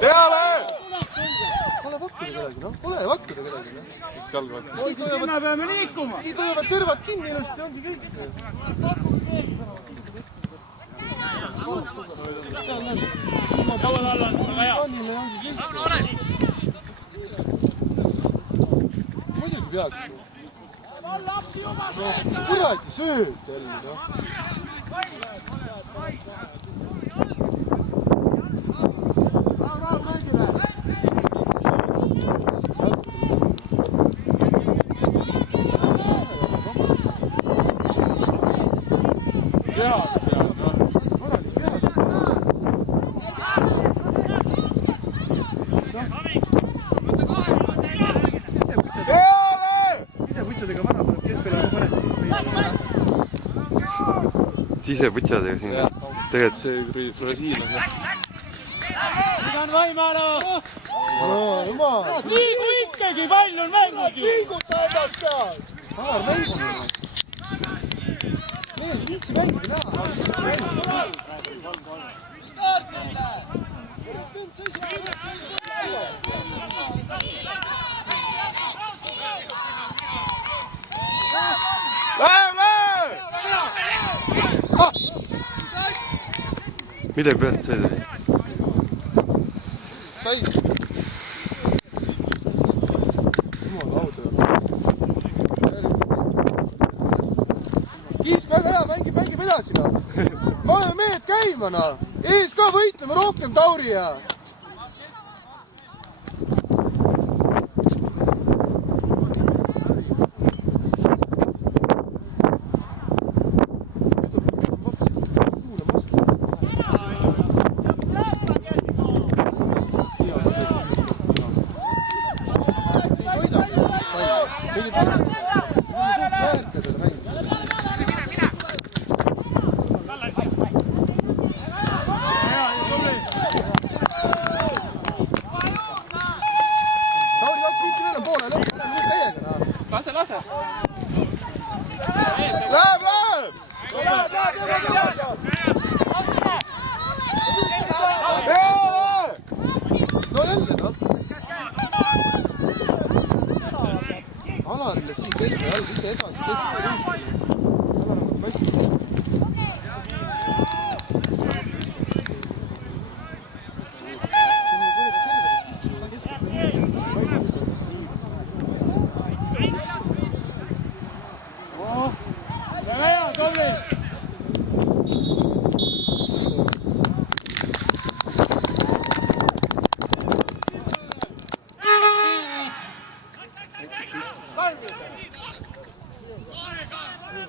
Peale! Ole vakkuda kedagi, noh. Ole vakkuda kedagi, noh. Sinna peame liikuma. Siis toivad servad kinni ilusti, ongi kõik. Kauad alla, väga hea. Muidugi peaks. Kuradi sööd jälle, noh. Siseputsadega siin. Tegelikult see Brasiilas. Mida on võimalus? Jumal! Liigu ikkagi, pall on mängus ju! Liiguta ennast seal! Paar mängu! Mees, viitsi mängida näha! Stardile! Mille pealt sõida? Täis! Jumal lauda! Kiisk väga hea, mängib edasi, noh! Paneme mehed käima, noh! Ees ka võitleme rohkem, Tauri ja! Alarile siin selge all, ise edasi keskele riiskile. Alarile paistab. Väga hea, Tolli!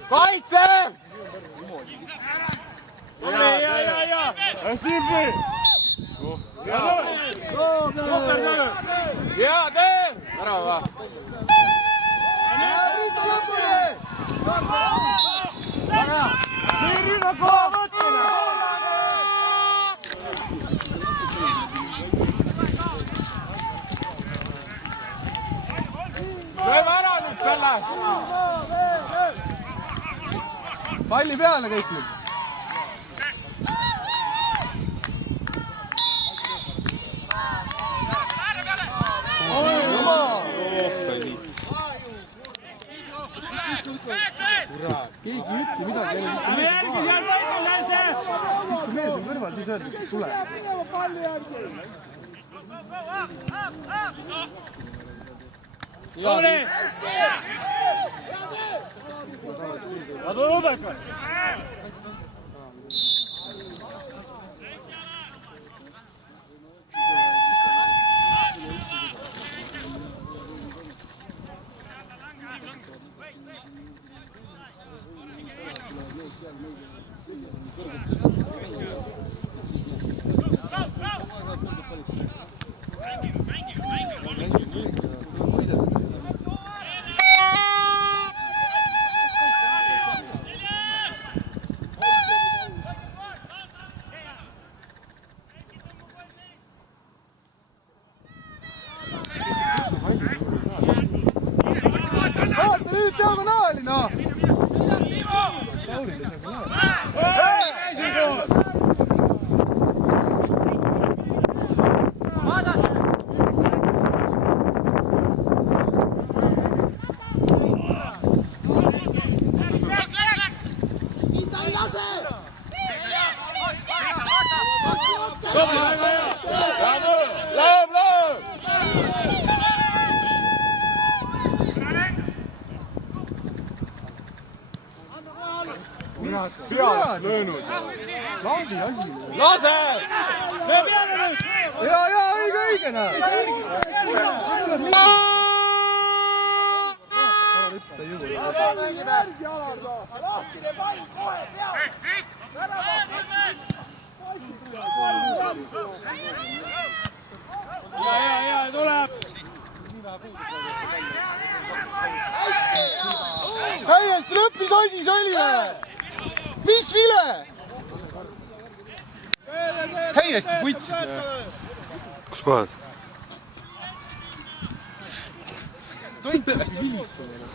Kaitse! Ja! Stiipi! Hea tee! Ära va! Riita lõpuni! Kirjuna kohavõtmine! Lööme ära nüüd selle! Palli peale kõik nüüd! Keegi ei ütle midagi, kui mees on kõrval, siis öeldakse, et tule. Tuli! Adu Lubekas! vaata nüüd diagonaali, noh! pead löönud. Saldi asi. Lase! Me peale nüüd! Ja, õige, näe. Ja, tuleb! Täiesti lõppis asi sõlile! Mis vile? Täiesti putsis. Kus kohas? Tontsi vilistamine.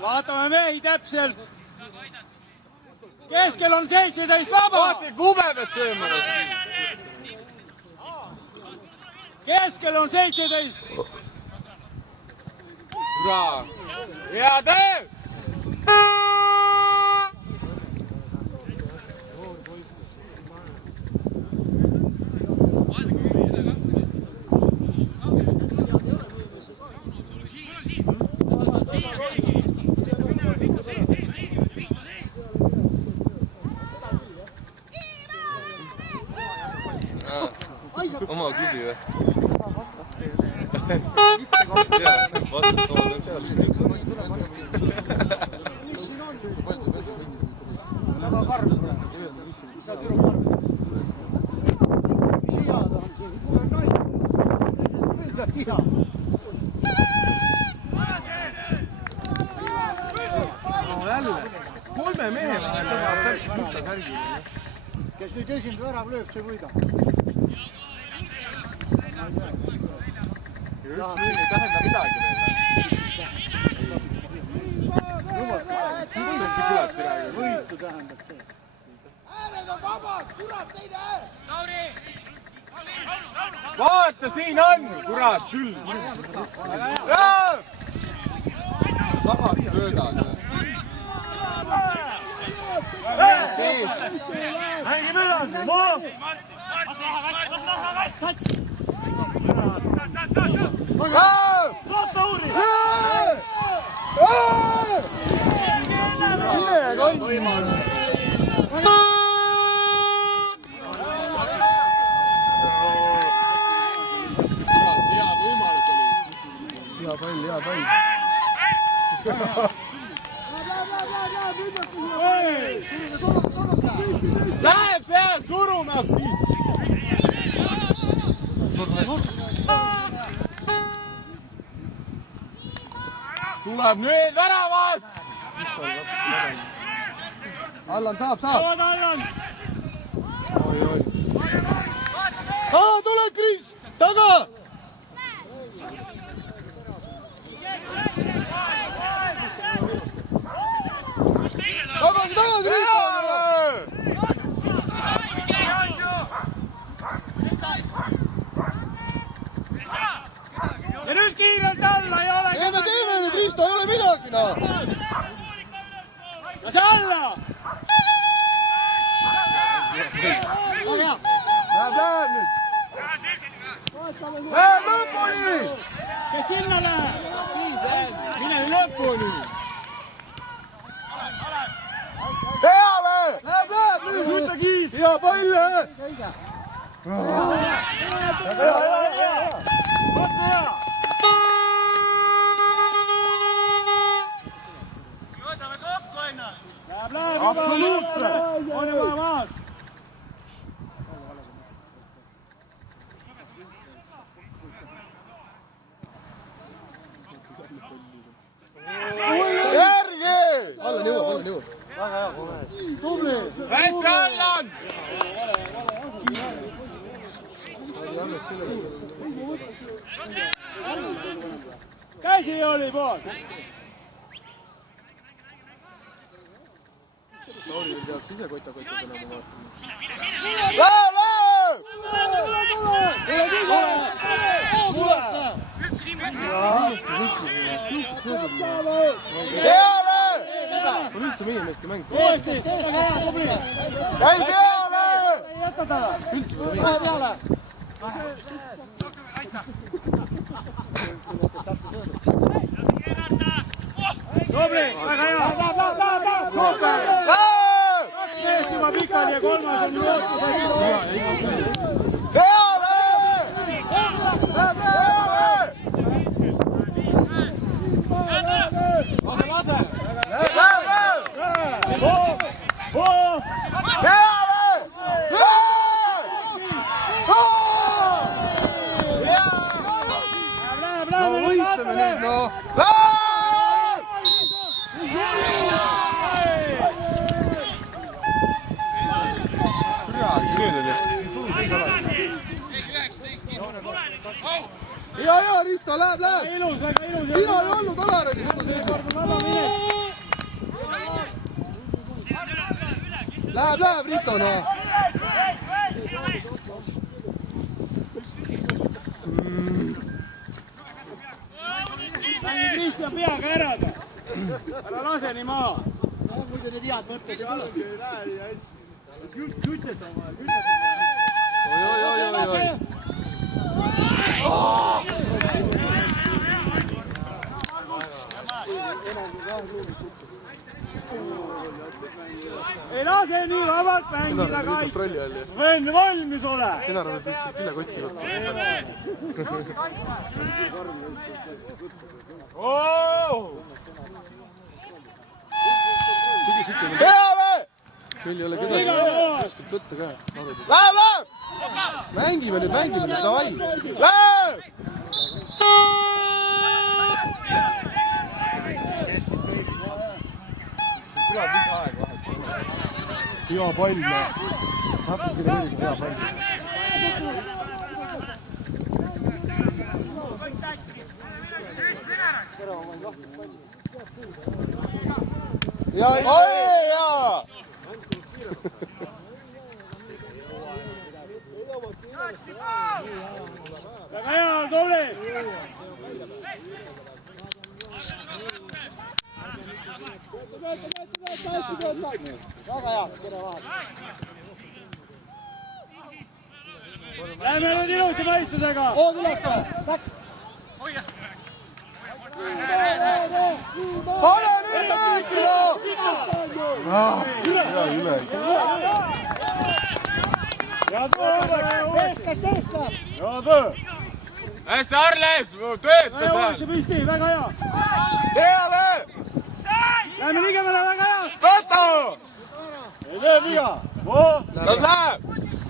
Vaatame mehi täpselt. Keskel on 17 vaba. Vaati, kube pead sööma. Keskel on 17. Hurraa! Hea töö! Oma klubi või? Jaa, vastab, omad on seal. Väga karm. Saad üle karm. Mis hea ta on siin? Kuule naine. Meil saab hea. Jälle. 3 mehe vahel on täpselt musta särgi. Kes nüüd esimene värav lööb, see võidab. Nii ei tähenda midagi veel. Võitu tähendab see. Hääled on vabad, kurat teine! Vaata, siin on, kurat, küll! Tagad söödad. Mängib edasi, maa! Saata uuri! Millega on võimalik? Hea võimalus oli. Hea pall. Läheb seal, surume aktiivselt. Tuleb nüüd väravad! Allan saab. Allan! Tule, Kris! Taga! Tagasi, Kris! Ja nüüd kiirelt alla, ei ole... Ei, me teeme nüüd, Risto, ei ole midagi, noh! Ja see alla! Läheb nüüd! Läheb lõpuni! Kes sinna läheb? Mine lõpuni! Peale! Läheb nüüd! Hea pall! Võtta hea! Läheb Absoluutselt! On juba maas! Järgi! Allan jõuab. Väga hea. Tubli! Hästi, Allan! Käsi oli poos. Lauril peaks ise kotta-kotta panema vaatama. On üldse meie meeste mäng. Käi peale! Ei jäta taga. Üldse meie meeste peale. Dobri, väga hea. Super! 12 juba pikali ja kolmas on lootus. Peale! Võitleme nüüd, noh! Ja, Risto, läheb! Ilus, väga ilus. Sina ei olnud Alareni seda seisu. Läheb, Risto, noh! Mängi Kristjan peaga ära. Ära lase nii maa. Muidu need head mõtted ei ole. Kütet on vaja, Oi. ei lase nii vabalt mängida kaitse. Kontrolli all. Sven, valmis ole! Kedar on püksid kilekotsi otsa. Peale! Kell ei ole kedagi. Kuskilt võtta ka. Läheb! Mängime nüüd, davai! Läheb! Tuleb lisaaeg vahel. Hea pall, natukene verida, hea pall. Ja, väga hea, tubli! Lähme nüüd ilusti mõistusega! pane nüüd lööki, noh! Hea üle. Hea töö! Hästi, Arles! Tööta seal! Uuesti püsti, väga hea! Peale! Lähme ligemale, väga hea! Võta! Ei tee viga! Las läheb!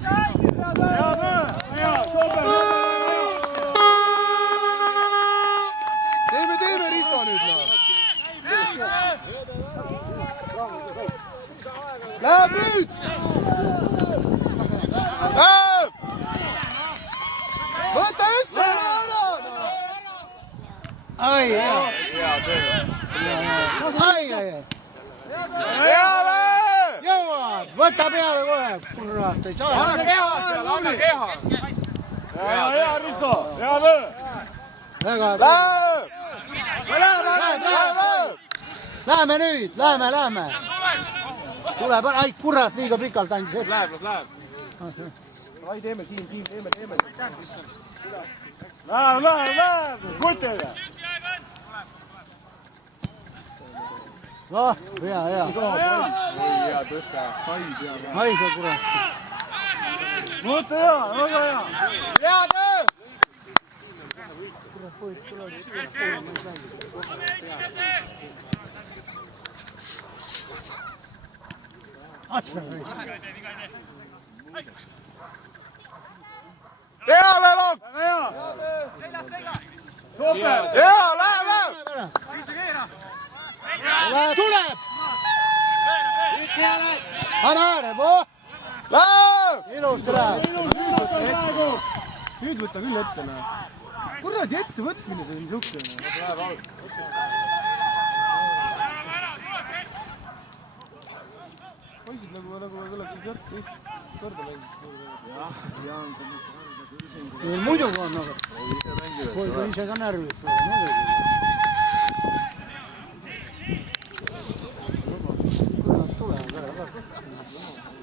Hea töö! Hea, super! Teeme Risto nüüd, noh! Läheb nüüd! Läheb! Võta ette ära! Ai, Hea töö! peale! Jõuad, võta peale kohe, kurat, ei saa. Anna keha seal, anna keha! Hea, Risto! Hea töö! Väga Läheb! Läheme nüüd, läheme. Tuleb, ai kurat, liiga pikalt andis ette. Läheb! Ai, teeme siin, teeme. Läheb! Kutega! Noh, hea. Hea tõsta! Sai peale. Ai, see kurat. Mõte hea, väga hea! Hea töö! Peale, Loop! Väga hea! Super! Hea, läheb! Tuleb! Anna ääreb, oh! Läheb! ilusti läheb. Nüüd võta küll ette, näe. Kuradi ettevõtmine see on niisugune. Läheb alt. Poisid nagu oleksid korda mängis. Muidugi on, aga kui ise ka närvis.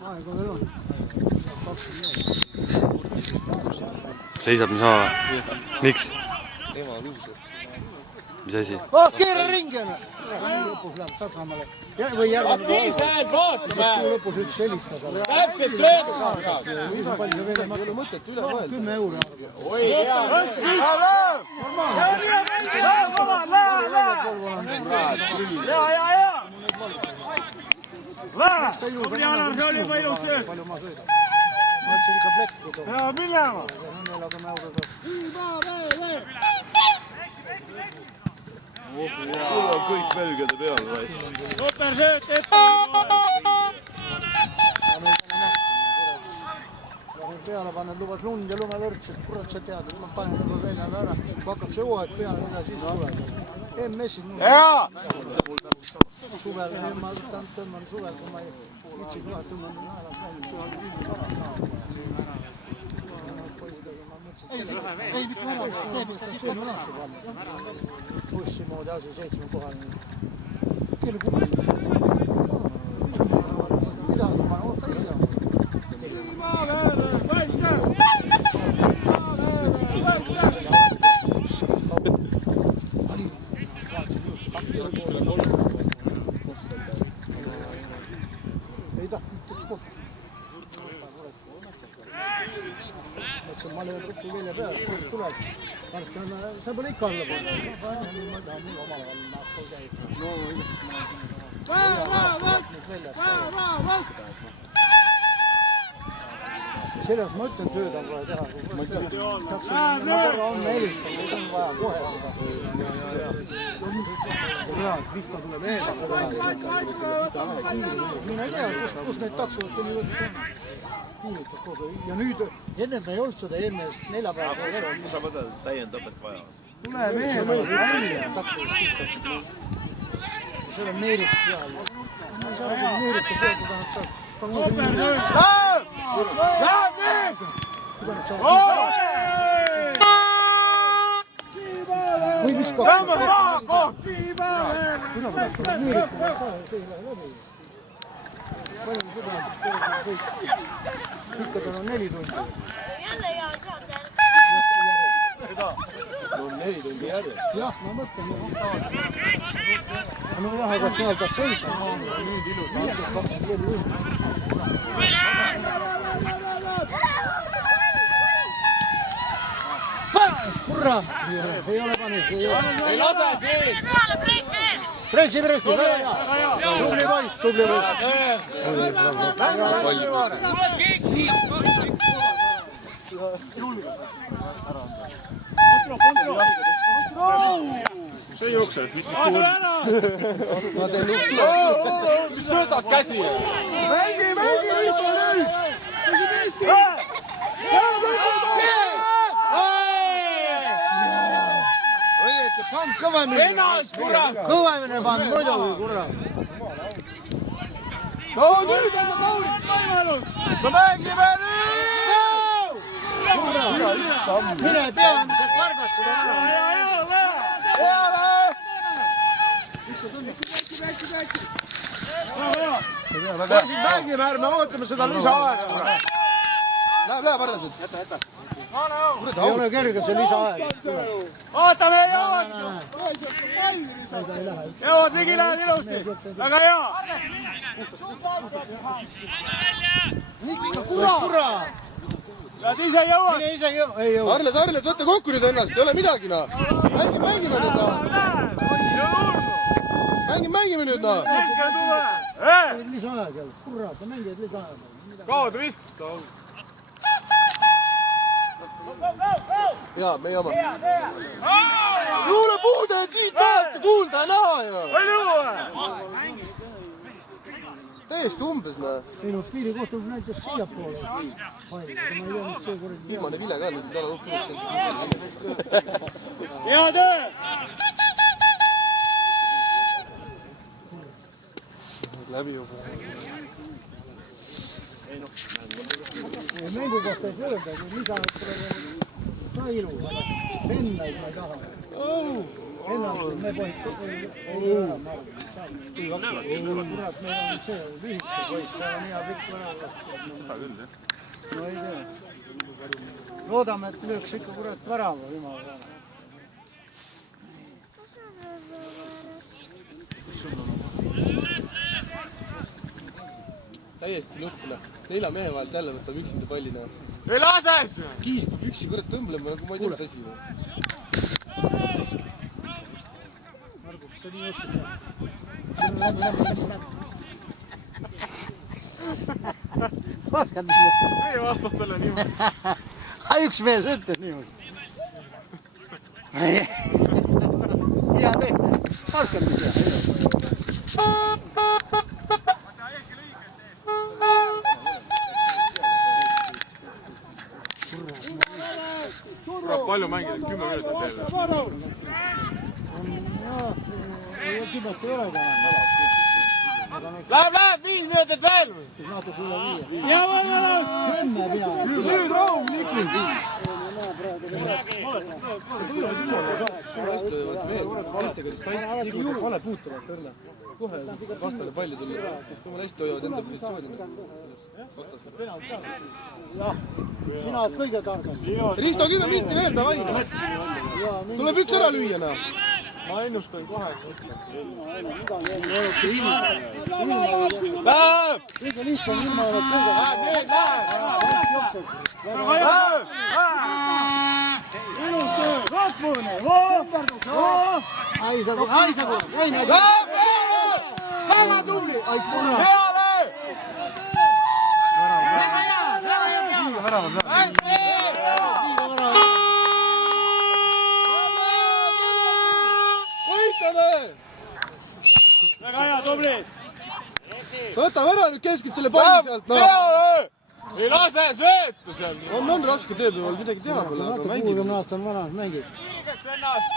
Aega veel on. Seisab niisama. Miks? Mis asi? Keera ringi on. Lõpus läheb Saksamaale. Või järgmine. Aktiivsed vaatame! Lõpus üks helistada. Täpselt Leedu! Ei ole mõtet üle mõelda. 10 euro. Oi, hea! Tubli Alar, see oli juba ilus töös. Palju ma sõidan. Ma ütlesin ikka plekki. Ja minema. Mul on kõik Belgiade peal raisk. Super sööt, peale paned, lubas lund ja lumelörts, et kurat sa tead, et ma panen juba veljale ära. Kui hakkab see hooaeg peale, siis tuleb. MS-id mul. Hea! Suvel ma tõmban suvel, kui ma ei vitsi kohe tõmban naela ei, mitte ära, see, mis ta siis võtab. Bussi moodi asi 7 kohal. Kell 6. Midagi ma oota ise. Ei tahtnud üks koht. Ma löön rüki vilja peale, kus tuleb. See pole ikka alla panna. Ma tahan nii omal ajal naapol käib. Selles ma ütlen, tööd on vaja teha. Ma korra homme helistan, nüüd on vaja kohe anda. Kurat, Kristo tuleb ees. Mina ei tea, kus need taksod on jõudnud. Kuulutab kogu. Ja nüüd, enne me ei olnud seda, enne neljapäeva. Mis sa mõtled, täiendabet vaja? Tule mehe, ma olen seal on neeritud peal. Ma ei saa nagu neeritud peal, kui tahad saada. Läheb! Läheb nüüd! Või mis koht? Tõmba koht! Kuna ma tahan neeritud, ma saan, see ei lähe läbi. Palju seda kõik. Ikka tal on 4 tundi. Jälle hea teada. On 4 tundi järjest. Jah, ma mõtlen. No jah, aga seal peab seisma. Nii ilus. 24 juurde. Kurat! Ei ole panik, ei ole. Ei lase siin! Pressi, väga hea. Tubli poiss, tubli poiss. see jookseb, mis tuul. Ma teen lukku. Mis töötad käsi? Mängi, Risto nüüd! Küsi Eesti! Õieti, pann kõvemini! Ennast, kurat! Kõvemini pann, muidugi, kurat. No nüüd on ta Tauri! Me mängime nüüd! Mine peamiselt kargad seda. Peale! Poisid mängime, ärme ootame seda lisaaega, kurat! Läheb, arvasid. Ei ole kerge see lisaaeg. Vaatame, jõuad! Jõuad, ligi lähed ilusti. Väga hea! Ikka kurat! Lähed ise jõuad! Mine ise ei jõua. Arles, võta kokku nüüd ennast, ei ole midagi, noh. Mängime nüüd, noh. Mängime nüüd, noh. Lisaaeg jälle, kurat, mängijad lisaaeg. Kaudu viskad! Jaa, meie oma. Juulepuude on siit maalt kuulda ja näha ju. Palju! Tee täiesti umbes, noh. ei no piiri kohta näitas siia poole. Viimane vile ka nüüd täna lõpuks. Hea töö! Läbi juba. Mängu kohta ei öelda, kui lisanud ka ilus, aga vennaid ma ei taha. Ennast me poiss kurat, meil on see vihikse poiss, see on hea pikk vanaga. No ei tea. Loodame, et lööks ikka kurat värava, jumala vana. Täiesti lõpule. 4 mehe vahelt jälle võtab üksinda pallina. Ei lase! Kiispab üksi kurat tõmblema, nagu ma ei tea, mis asi. Margus, see nii oskab teha. Ei vastastele niimoodi. Üks mees ütles niimoodi. Hea tehtud. Oskab nii teha. Kurat palju mängida, 10 minutit veel. Ei kindlasti ei ole täna. Läheb, 5 minutit veel! Natuke üle 5. Ja võimalus! 10 peale. Nüüd rahulikult! Vale puutuvad tõrne. Kohe vastane palli tuli. Jumal hästi hoiavad enda positsiooni. Sina oled kõige targem. Risto, 10 minutit veel, davai! Tuleb üks ära lüüa, noh. Ma ennustan kohe. Läheb! Kõige lihtsam ilma oled kõige. Ilus töö! Rahvune! Aisagu! Väga tubli! Ai kurra! Väga hea, tubli! Võtame ära nüüd keskilt selle palli sealt, noh. Ei lase söötu seal. On raske tööpäeval midagi teha pole, aga mängib. 60 aastal vana mängib. Liigeks ennast.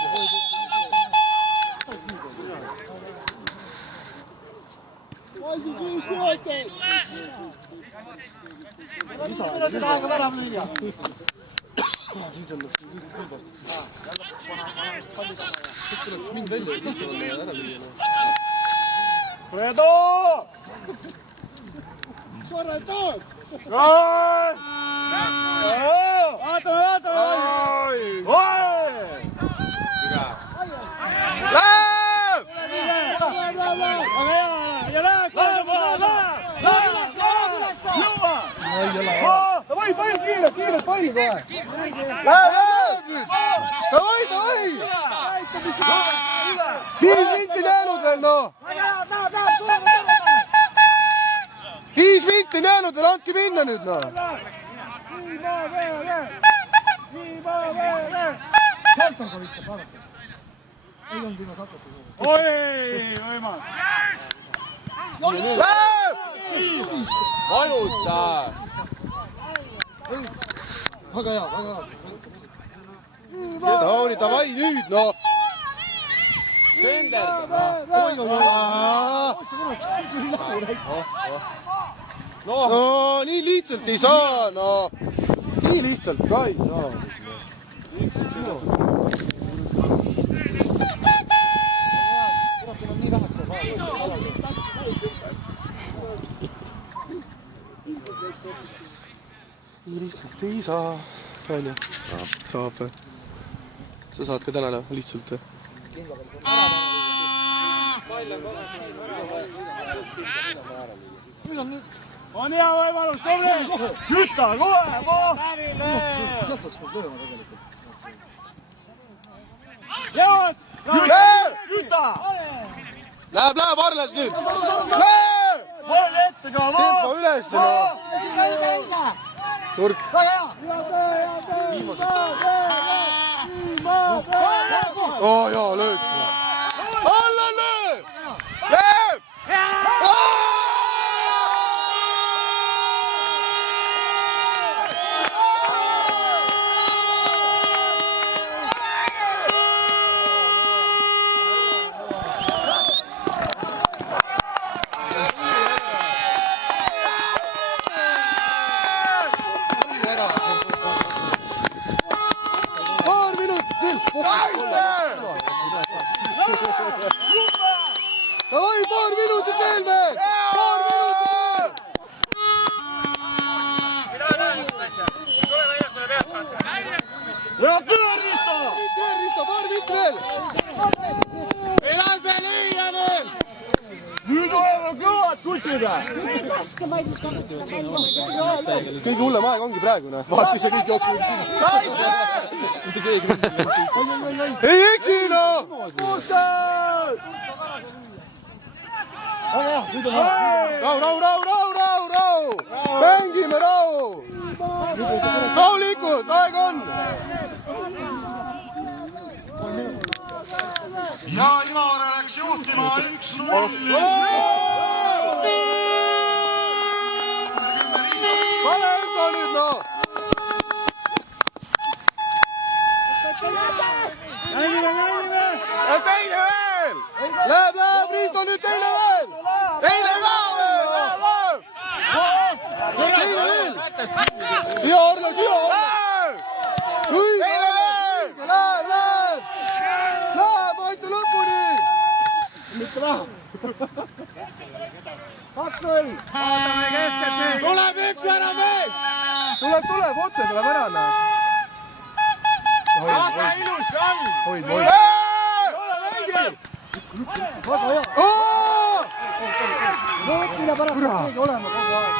Poisid 5 minutit! Minutit aega värav lüüa. Siis on kõik kulbast. Kõik tuleks mind välja ja siis on ära lüüa. Fredo! Korrektsioon! Vaatame! Läheb! Ja läheb! Davai, palju kiirelt palli kohe! Läheb nüüd! Davai! 5 minti jäänud veel, noh! 5 minti jäänud veel, andke minna nüüd, noh! Saltoga vistab, vaadake. Ei olnud ilma saltoga. Oi, võimas! Läheb! Vajuta! Väga hea. Tauni, davai nüüd, noh! No nii lihtsalt ei saa, no. Nii lihtsalt ka ei saa. Nii lihtsalt ei saa. Välja? Saab või? Sa saad ka täna lihtsalt või? On hea võimalus, tubli! Küta, kohe! Sealt oleks peab lööma tegelikult. Jõud! Küta! Läheb Arles nüüd! Pall ette ka! Tempo üles! Turk! Oo jaa, löök! Alla löö! Lööb! Davai, paar minutit veel veel! Paar minutit veel! Ja pöörista! Risto, paar minutit veel! Ei lase lüüa nüüd! Nüüd oleme kõvad kutida! Kõige hullem aeg ongi praegune. Vaata, see kõik jooksevad siin. Mitte keegi. Ei eksi, noh! Rahu! Mängime rahu! Rahulikult, aeg on! Ja Ivar läks juhtima 1-0. Pane Enzo nüüd, noh! Ja teine veel! Läheb, Risto, nüüd teine veel! Teine ka veel! Teine veel! Hea Arno, hea! Teine veel! Läheb! Hoitu lõpuni! Mitte vähe. 2-0. Tuleb üks ära veel! Tuleb, otse tuleb ära, näe. Lase ilusti all! Hoid! Ole mängi! Väga hea. Oh! No mille pärast peaks olema kogu aeg.